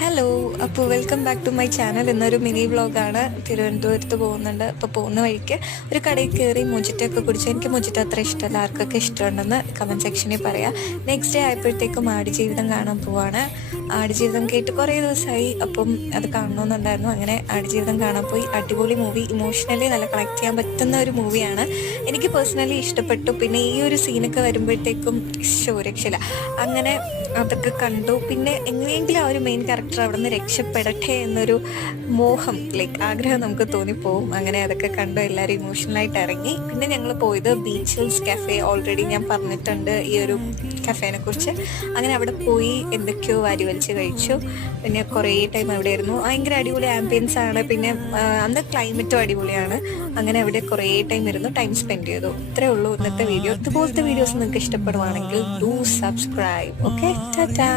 Hello, അപ്പോൾ welcome back to my channel. Mini മിനി വ്ളോഗാണ്. തിരുവനന്തപുരത്ത് പോകുന്നുണ്ട്. അപ്പോൾ പോകുന്ന വഴിക്ക് ഒരു കടയിൽ കയറി മുജിറ്റൊക്കെ കുടിച്ചു. എനിക്ക് മുജിറ്റ അത്ര ഇഷ്ടമല്ല, ആർക്കൊക്കെ ഇഷ്ടമുണ്ടെന്ന് കമൻറ്റ് സെക്ഷനിൽ പറയാം. നെക്സ്റ്റ് ഡേ ആയപ്പോഴത്തേക്കും ആടുജീവിതം കാണാൻ പോവാണ്. ആടുജീവിതം കേട്ട് കുറേ ദിവസമായി, അപ്പം അത് കാണണമെന്നുണ്ടായിരുന്നു. അങ്ങനെ ആടുജീവിതം കാണാൻ പോയി. അടിപൊളി മൂവി, ഇമോഷണലി നല്ല കണക്ട് ചെയ്യാൻ പറ്റുന്ന ഒരു മൂവിയാണ്. എനിക്ക് പേഴ്സണലി ഇഷ്ടപ്പെട്ടു. പിന്നെ ഈ ഒരു സീനൊക്കെ വരുമ്പോഴത്തേക്കും രക്ഷയില്ല. അങ്ങനെ അതൊക്കെ കണ്ടു. പിന്നെ എങ്ങനെയെങ്കിലും ആ ഒരു മെയിൻ ക്യാരക്ടർ അവിടെ നിന്ന് രക്ഷപ്പെടട്ടെ എന്നൊരു മോഹം, ആഗ്രഹം നമുക്ക് തോന്നിപ്പോവും. അങ്ങനെ അതൊക്കെ കണ്ടു. എല്ലാവരും ഇമോഷണലായിട്ട് ഇറങ്ങി. പിന്നെ ഞങ്ങൾ പോയത് ബീച്ച് ഹിൽസ് കഫേ. ഓൾറെഡി ഞാൻ പറഞ്ഞിട്ടുണ്ട് ഈ ഒരു കഫേനെ കുറിച്ച്. അങ്ങനെ അവിടെ പോയി എന്തൊക്കെയോ വാരി വലിച്ച് കഴിച്ചു. പിന്നെ കുറേ ടൈം അവിടെ ആയിരുന്നു. ഭയങ്കര അടിപൊളി ആംബിയൻസ് ആണ്. പിന്നെ അന്ന് ക്ലൈമറ്റും അടിപൊളിയാണ്. അങ്ങനെ അവിടെ കുറേ ടൈം ഇരുന്നു, ടൈം സ്പെൻഡ് ചെയ്തു. ഇത്രേ ഉള്ളൂ ഇന്നത്തെ വീഡിയോ. ഇതുപോലത്തെ വീഡിയോസ് നിങ്ങൾക്ക് ഇഷ്ടപ്പെടുവാണെങ്കിൽ ഡു സബ്സ്ക്രൈബ്. ഓക്കെ, ടാറ്റാ.